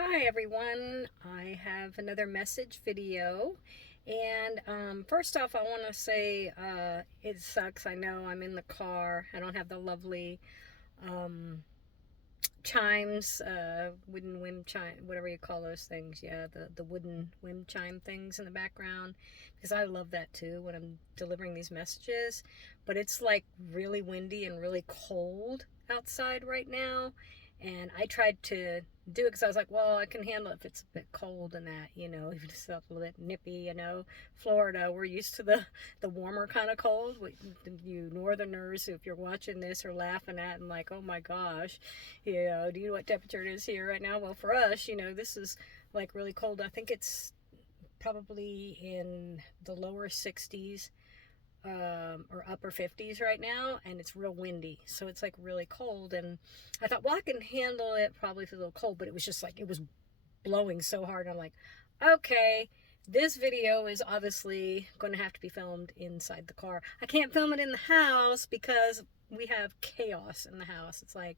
Hi everyone, I have another message video, and first off I want to say it sucks. I know I'm in the car. I don't have the lovely um, chimes, wooden wind chime, whatever you call those things. Yeah, the wooden wind chime things in the background, because I love that too when I'm delivering these messages. But it's like really windy and really cold outside right now, and I tried to do it because I was like, well, I can handle it if it's a bit cold and that, even if it's a little bit nippy. Florida, we're used to the warmer kind of cold. You northerners, if you're watching this, are laughing at and like, oh my gosh, do you know what temperature it is here right now? Well, for us, this is like really cold. I think it's probably in the lower 60s, or upper 50s right now, and it's real windy, so it's like really cold. And I thought, well, I can handle it probably if it's a little cold, but it was just like it was blowing so hard. I'm like, okay, this video is obviously going to have to be filmed inside the car. I can't film it in the house because we have chaos in the house. It's like,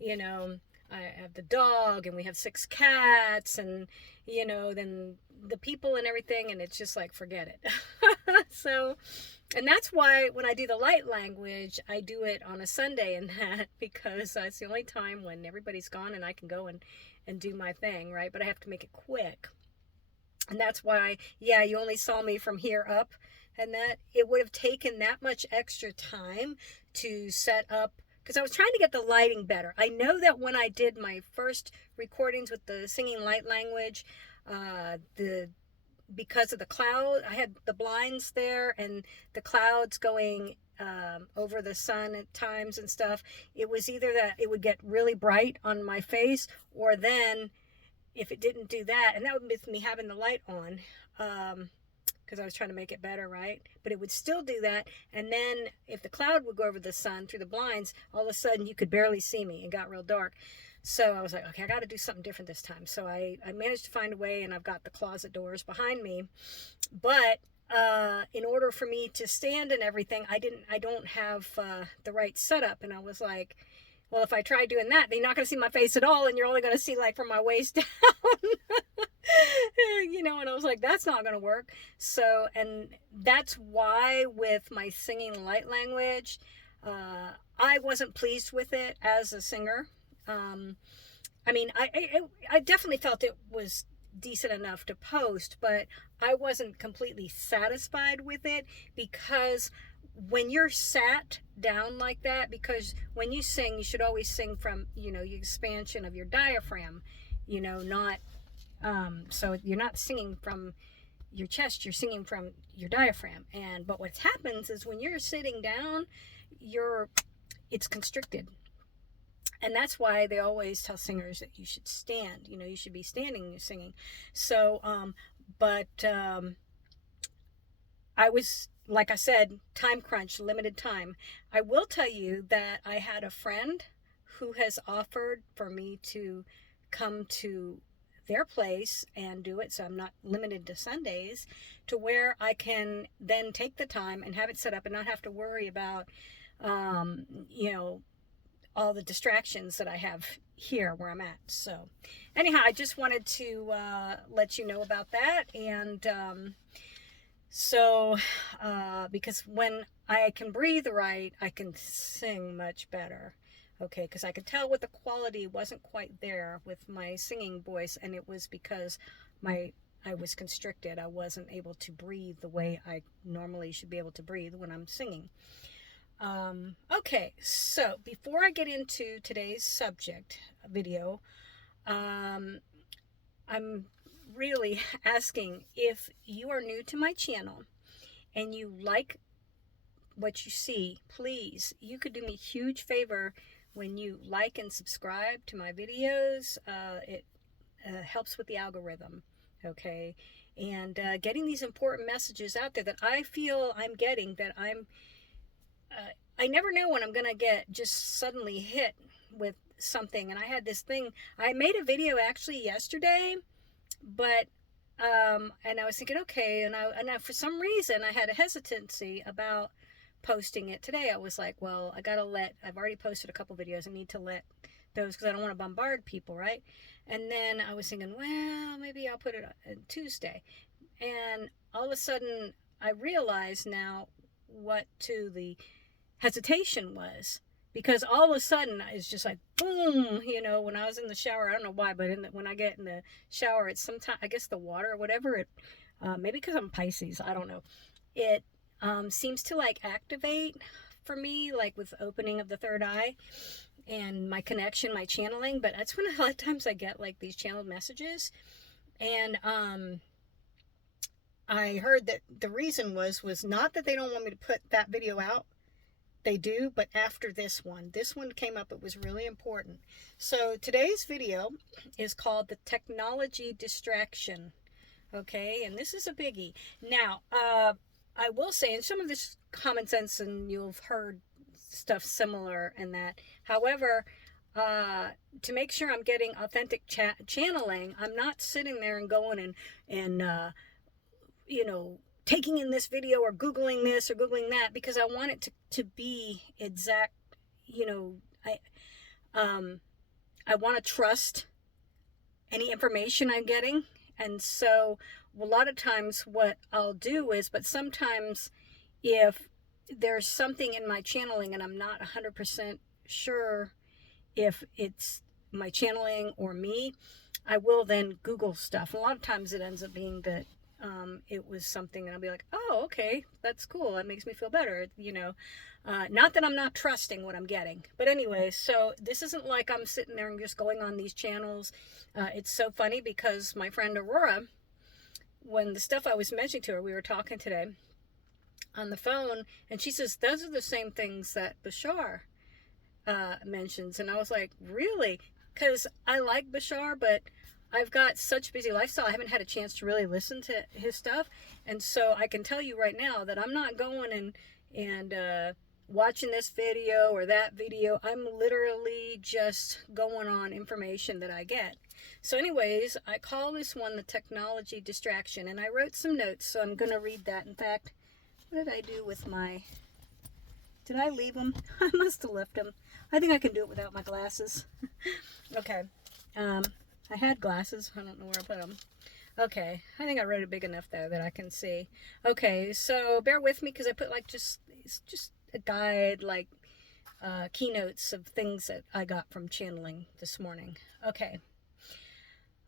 you know, I have the dog and we have 6 cats, and then the people and everything, and it's just like, forget it. So, and that's why when I do the light language, I do it on a Sunday and that, because it's the only time when everybody's gone and I can go and do my thing, right? But I have to make it quick. And that's why, yeah, you only saw me from here up, and that it would have taken that much extra time to set up, because I was trying to get the lighting better. I know that when I did my first recordings with the singing light language, the because of the cloud, I had the blinds there and the clouds going over the sun at times and stuff. It was either that it would get really bright on my face, or then if it didn't do that, and that would miss me having the light on, because I was trying to make it better, right? But it would still do that. And then if the cloud would go over the sun through the blinds, all of a sudden you could barely see me. It got real dark. So I was like, okay, I got to do something different this time. So I managed to find a way, and I've got the closet doors behind me. But in order for me to stand and everything, I don't have the right setup. And I was like, well, if I try doing that, then you're not going to see my face at all, and you're only going to see like from my waist down. And I was like, that's not going to work. So, and that's why with my singing light language, I wasn't pleased with it as a singer. um, I mean, I definitely felt it was decent enough to post, but I wasn't completely satisfied with it, because when you're sat down like that, because when you sing, you should always sing from, the expansion of your diaphragm, not, so you're not singing from your chest, you're singing from your diaphragm. But what happens is when you're sitting down, it's constricted, and that's why they always tell singers that you should stand. You should be standing when you're singing. So but I was, like I said, time crunch, limited time. I will tell you that I had a friend who has offered for me to come to their place and do it, so I'm not limited to Sundays, to where I can then take the time and have it set up and not have to worry about um, you know all the distractions that I have here where I'm at. So anyhow, I just wanted to let you know about that. And so because when I can breathe right, I can sing much better. Okay, because I could tell what the quality wasn't quite there with my singing voice, and it was because I was constricted. I wasn't able to breathe the way I normally should be able to breathe when I'm singing. Okay, so before I get into today's subject video, I'm really asking, if you are new to my channel and you like what you see, please, you could do me a huge favor when you like and subscribe to my videos. It helps with the algorithm, okay? And getting these important messages out there that I feel I'm getting, that I never know when I'm gonna get just suddenly hit with something. And I had this thing, I made a video actually yesterday, but and I was thinking, okay, and I for some reason I had a hesitancy about posting it today. I was like, well, I've already posted a couple videos, I need to let those because I don't want to bombard people, right? And then I was thinking, well, maybe I'll put it on Tuesday. And all of a sudden, I realize now what to the hesitation was, because all of a sudden it's just like boom, when I was in the shower, I don't know why, but when I get in the shower, it's sometimes, I guess, the water or whatever, it maybe because I'm Pisces, I don't know, it seems to like activate for me, like with opening of the third eye and my connection, my channeling. But that's when a lot of times I get like these channeled messages. And I heard that the reason was not that they don't want me to put that video out. They do, but after this one came up, it was really important. So today's video is called the technology distraction. Okay, and this is a biggie. Now, I will say, and some of this common sense, and you've heard stuff similar in that. However, to make sure I'm getting authentic channeling, I'm not sitting there and going and taking in this video or Googling this or Googling that, because I want it to be exact. I want to trust any information I'm getting. And so a lot of times what I'll do is, but sometimes if there's something in my channeling and I'm not 100% sure if it's my channeling or me, I will then Google stuff. A lot of times it ends up being that it was something, and I'll be like, oh, okay, that's cool. That makes me feel better. Not that I'm not trusting what I'm getting, but anyway, so this isn't like I'm sitting there and just going on these channels. It's so funny because my friend Aurora, when the stuff I was mentioning to her, we were talking today on the phone, and she says, those are the same things that Bashar mentions. And I was like, really? Because I like Bashar, but I've got such a busy lifestyle, I haven't had a chance to really listen to his stuff. And so I can tell you right now that I'm not going and watching this video or that video. I'm literally just going on information that I get. So anyways, I call this one the technology distraction, and I wrote some notes, so I'm going to read that. In fact, what did I do with did I leave them? I must have left them. I think I can do it without my glasses. Okay. I had glasses. I don't know where I put them. Okay. I think I wrote it big enough, though, that I can see. Okay. So bear with me because I put it's just a guide, like keynotes of things that I got from channeling this morning. Okay.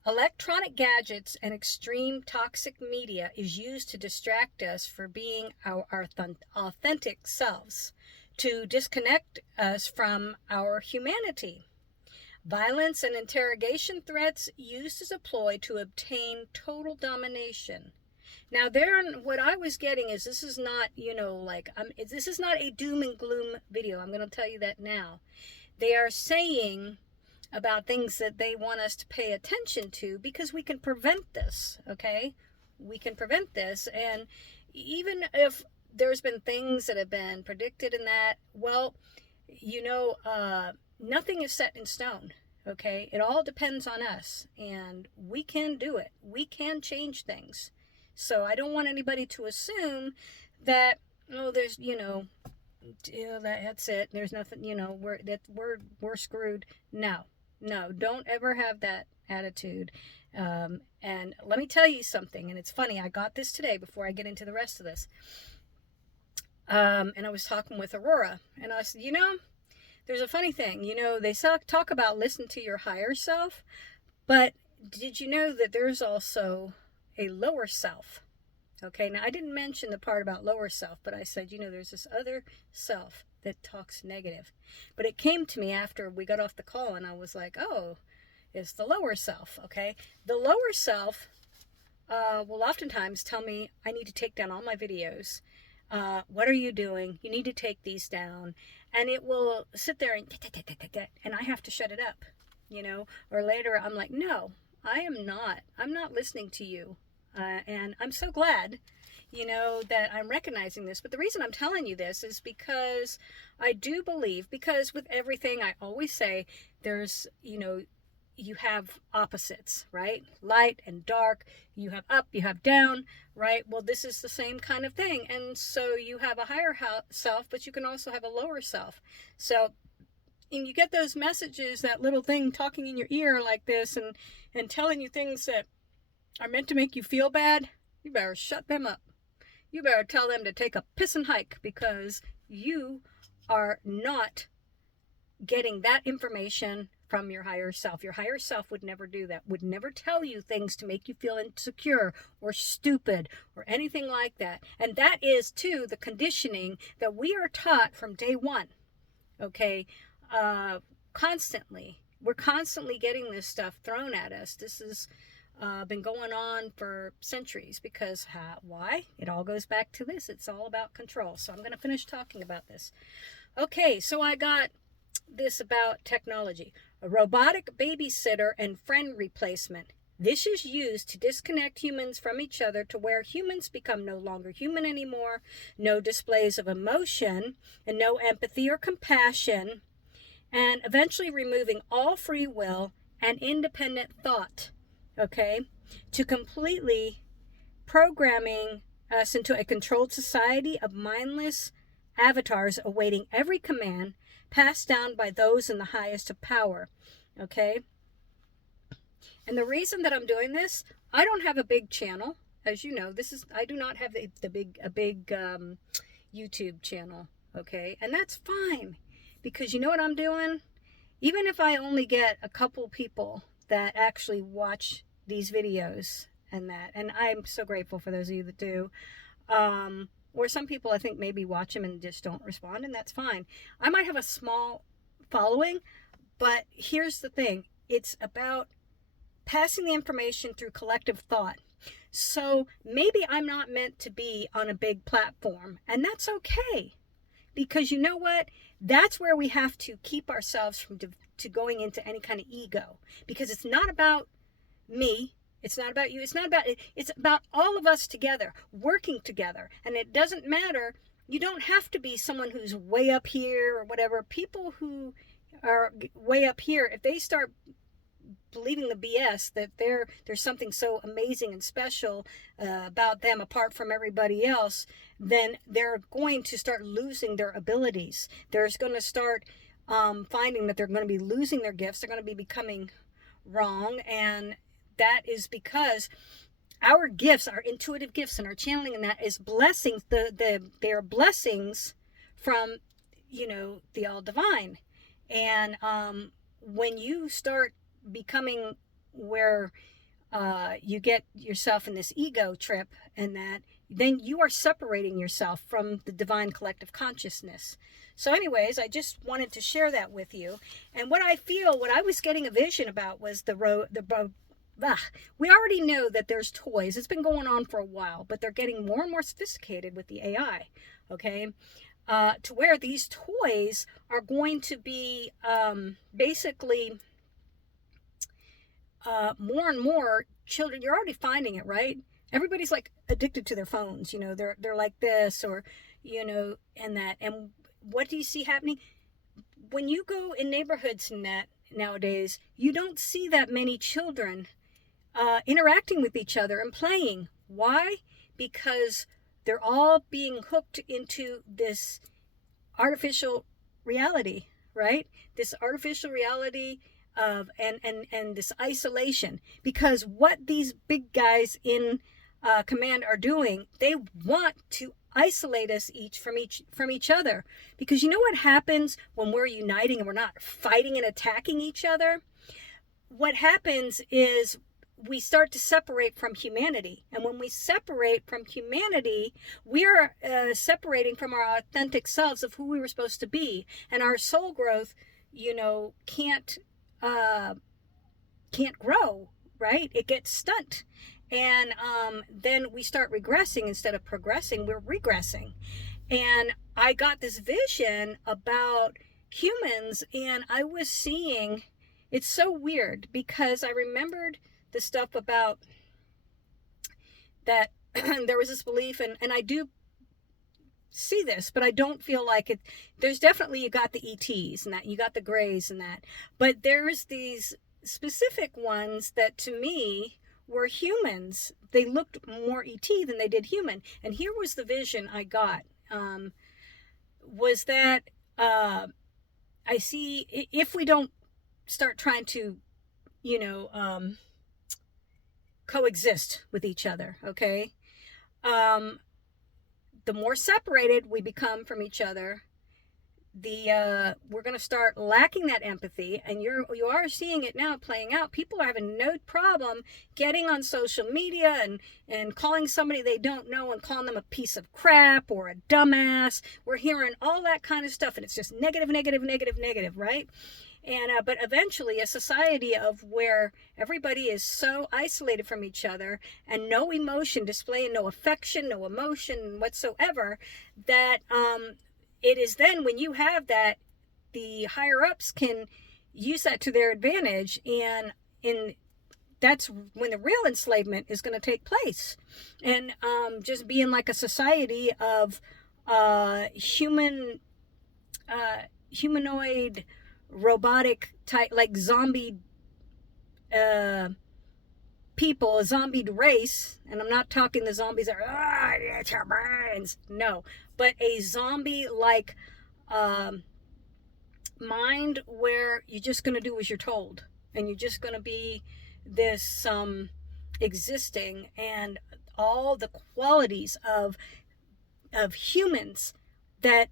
Electronic gadgets and extreme toxic media is used to distract us from being our authentic selves, to disconnect us from our humanity. Violence and interrogation threats used as a ploy to obtain total domination. Now, what I was getting is, this is not, this is not a doom and gloom video. I'm going to tell you that now. They are saying about things that they want us to pay attention to, because we can prevent this, okay? We can prevent this. And even if there's been things that have been predicted in that, well, nothing is set in stone, okay? It all depends on us, and we can do it. We can change things. So I don't want anybody to assume that, there's, that's it. There's nothing, we're screwed. No, don't ever have that attitude. And let me tell you something, and it's funny, I got this today before I get into the rest of this. And I was talking with Aurora, and I said, there's a funny thing, they talk about listen to your higher self, but did you know that there's also a lower self? Okay, now I didn't mention the part about lower self, but I said, there's this other self that talks negative. But it came to me after we got off the call, and I was like, oh, it's the lower self, okay? The lower self will oftentimes tell me I need to take down all my videos. What are you doing? You need to take these down. And it will sit there and I have to shut it up, or later I'm like, no, I'm not listening to you. And I'm so glad, that I'm recognizing this. But the reason I'm telling you this is because I do believe, because with everything I always say, there's, you have opposites, right? Light and dark, you have up, you have down, right? Well, this is the same kind of thing. And so you have a higher self, but you can also have a lower self. So and you get those messages, that little thing talking in your ear like this, and telling you things that are meant to make you feel bad, you better shut them up. You better tell them to take a piss and hike, because you are not getting that information from your higher self. Your higher self would never do that, would never tell you things to make you feel insecure or stupid or anything like that. And that is, too, the conditioning that we are taught from day one. Okay? Constantly. We're constantly getting this stuff thrown at us. This has been going on for centuries, because why? It all goes back to this. It's all about control. So I'm going to finish talking about this. Okay, so I got this about technology. A robotic babysitter and friend replacement. This is used to disconnect humans from each other, to where humans become no longer human anymore, no displays of emotion, and no empathy or compassion, and eventually removing all free will and independent thought, okay, to completely programming us into a controlled society of mindless avatars awaiting every command passed down by those in the highest of power, okay? And the reason that I'm doing this, I don't have a big channel, as you know. I do not have a big YouTube channel, okay? And that's fine, because you know what I'm doing? Even if I only get a couple people that actually watch these videos and I'm so grateful for those of you that do, or some people I think maybe watch them and just don't respond, and that's fine. I might have a small following, but here's the thing. It's about passing the information through collective thought. So maybe I'm not meant to be on a big platform, and that's okay. Because you know what? That's where we have to keep ourselves from to going into any kind of ego. Because it's not about me. It's not about you. It's not about it. It's about all of us together, working together. And it doesn't matter. You don't have to be someone who's way up here or whatever. People who are way up here, if they start believing the BS that there's something so amazing and special about them apart from everybody else, then they're going to start losing their abilities. They're going to start finding that they're going to be losing their gifts. They're going to be becoming wrong, and that is because our gifts, our intuitive gifts and our channeling, and that is blessings. They're blessings from, the all divine. And when you start becoming where you get yourself in this ego trip, and that, then you are separating yourself from the divine collective consciousness. So anyways, I just wanted to share that with you. And what I was getting a vision about was we already know that there's toys. It's been going on for a while, but they're getting more and more sophisticated with the AI, okay? To where these toys are going to be basically more and more children. You're already finding it, right? Everybody's like addicted to their phones. They're like this, or and that. And what do you see happening when you go in neighborhoods nowadays? You don't see that many children interacting with each other and playing. Why? Because they're all being hooked into this artificial reality, right? This artificial reality of and this isolation. Because what these big guys in command are doing, they want to isolate us from each other. Because you know what happens when we're uniting and we're not fighting and attacking each other? What happens is we start to separate from humanity. And when we separate from humanity, we are separating from our authentic selves of who we were supposed to be. And our soul growth, can't grow, right? It gets stunt. And then we start regressing instead of progressing. We're regressing. And I got this vision about humans, and I was seeing, it's so weird, because I remembered the stuff about that there was this belief, and I do see this, but I don't feel like it. There's definitely, you got the ETs and that, you got the Greys and that, but there's these specific ones that to me were humans. They looked more ET than they did human. And here was the vision I got, was that I see if we don't start trying to, you know, coexist with each other, okay? Um, the more separated we become from each other, the we're going to start lacking that empathy, and you are seeing it now playing out. People are having no problem getting on social media and calling somebody they don't know and calling them a piece of crap or a dumbass. We're hearing all that kind of stuff, and it's just negative, negative, negative, negative, right? And but eventually a society of where everybody is so isolated from each other and no emotion, displaying no affection, no emotion whatsoever, that it is then when you have that, the higher ups can use that to their advantage, and in that's when the real enslavement is going to take place. And just being like a society of human humanoid robotic type, like zombie uh people, a zombie race. And I'm not talking the zombies that are it's your brains, no, but a zombie like um mind where you're just going to do as you're told, and you're just going to be this existing, and all the qualities of humans that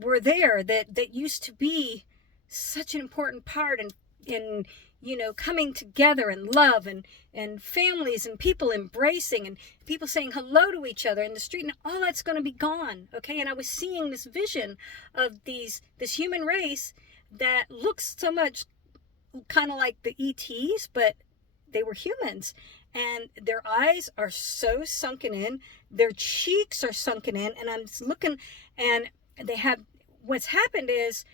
were there, that used to be such an important part in coming together and love and families and people embracing and people saying hello to each other in the street, and all that's going to be gone. Okay, and I was seeing this vision of this human race that looks so much kind of like the ETs, but they were humans, and their eyes are so sunken in, their cheeks are sunken in, and I'm looking, and they have, what's happened is,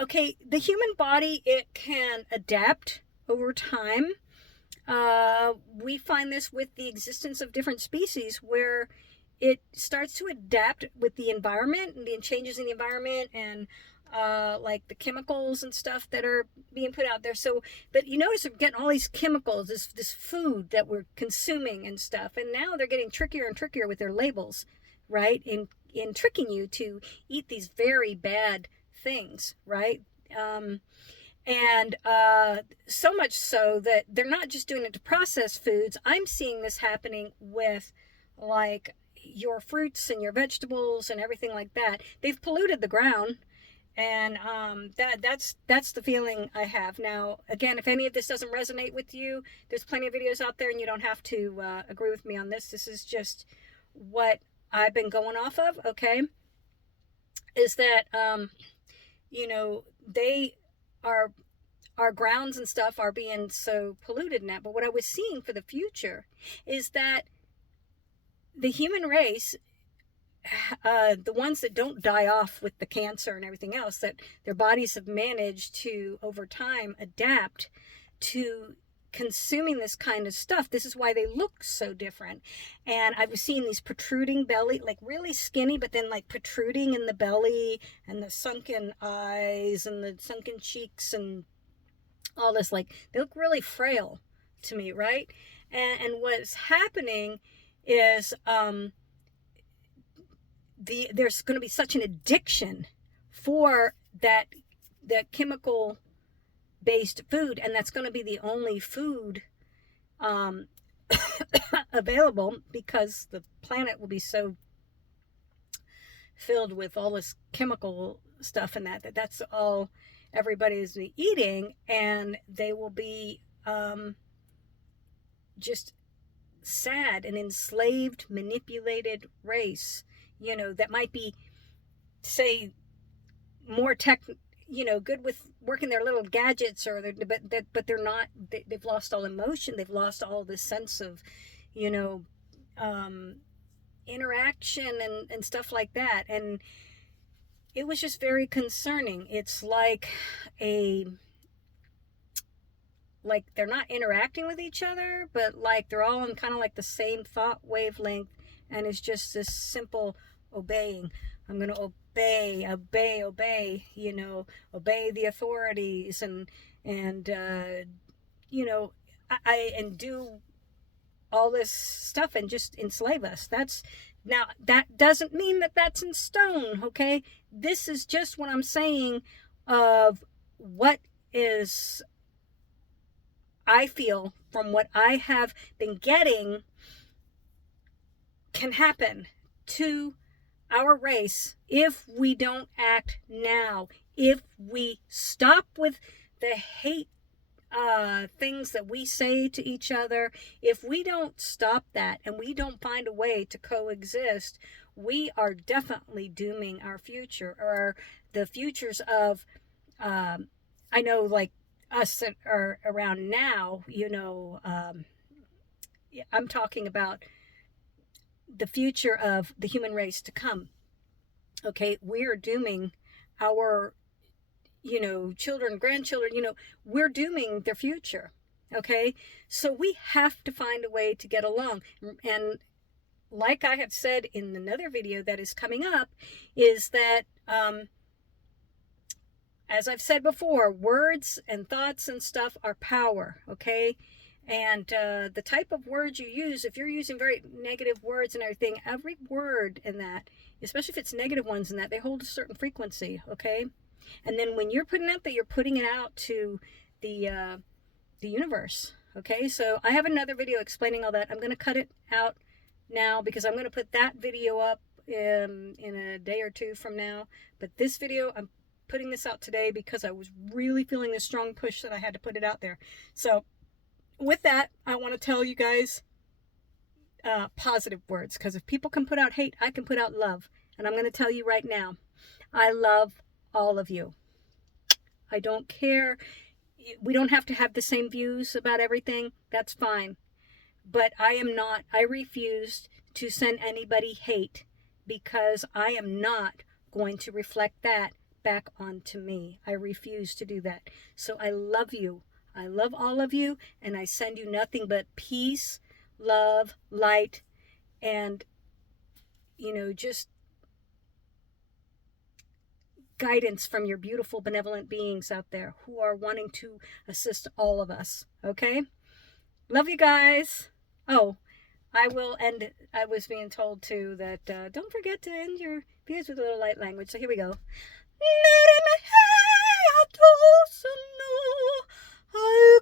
okay, the human body, it can adapt over time. We find this with the existence of different species where it starts to adapt with the environment and the changes in the environment, and like the chemicals and stuff that are being put out there. So, but you notice they're getting all these chemicals, this food that we're consuming and stuff, and now they're getting trickier and trickier with their labels, right? In tricking you to eat these very bad things, right? And so much so that they're not just doing it to process foods. I'm seeing this happening with like your fruits and your vegetables and everything like that. They've polluted the ground, and that's the feeling I have now. Again, if any of this doesn't resonate with you, there's plenty of videos out there, and you don't have to agree with me on this. This is just what I've been going off of. Okay, is that they are, our grounds and stuff are being so polluted now. But what I was seeing for the future is that the human race, the ones that don't die off with the cancer and everything else, that their bodies have managed to over time adapt to consuming this kind of stuff. This is why they look so different. And I was seeing these protruding belly, like really skinny, but then like protruding in the belly, and the sunken eyes and the sunken cheeks and all this, like they look really frail to me, right? And what's happening is there's going to be such an addiction for that chemical based food, and that's going to be the only food available, because the planet will be so filled with all this chemical stuff, and that's all everybody is eating, and they will be just sad and enslaved, manipulated race, that might be, say, more good with working their little gadgets, or but they're not, they've lost all emotion, they've lost all this sense of interaction and stuff like that. And it was just very concerning. It's like they're not interacting with each other, but like they're all on kind of like the same thought wavelength, and it's just this simple obeying. I'm going to obey, obey the authorities, and do all this stuff and just enslave us. Now, that doesn't mean that that's in stone, okay? This is just what I'm saying of what is, I feel, from what I have been getting, can happen to our race if we don't act now. If we stop with the hate things that we say to each other, if we don't stop that and we don't find a way to coexist, we are definitely dooming our future, or the futures of, I know, like us that are around now, I'm talking about the future of the human race to come. Okay, we are dooming our children, grandchildren, we're dooming their future. Okay, so we have to find a way to get along. And like I have said in another video that is coming up, is that, as I've said before, words and thoughts and stuff are power. Okay, and the type of words you use, if you're using very negative words and everything, every word in that, especially if it's negative ones in that, they hold a certain frequency. Okay, and then when you're putting out that, you're putting it out to the universe. Okay, so I have another video explaining all that. I'm going to cut it out now because I'm going to put that video up in a day or two from now. But this video, I'm putting this out today because I was really feeling this strong push that I had to put it out there. So with that, I want to tell you guys positive words, because if people can put out hate, I can put out love. And I'm going to tell you right now, I love all of you. I don't care. We don't have to have the same views about everything. That's fine. But I refuse to send anybody hate, because I am not going to reflect that back onto me. I refuse to do that. So I love you. I love all of you, and I send you nothing but peace, love, light, and, just guidance from your beautiful, benevolent beings out there who are wanting to assist all of us. Okay? Love you guys. Oh, I was being told too that don't forget to end your videos with a little light language. So here we go. Al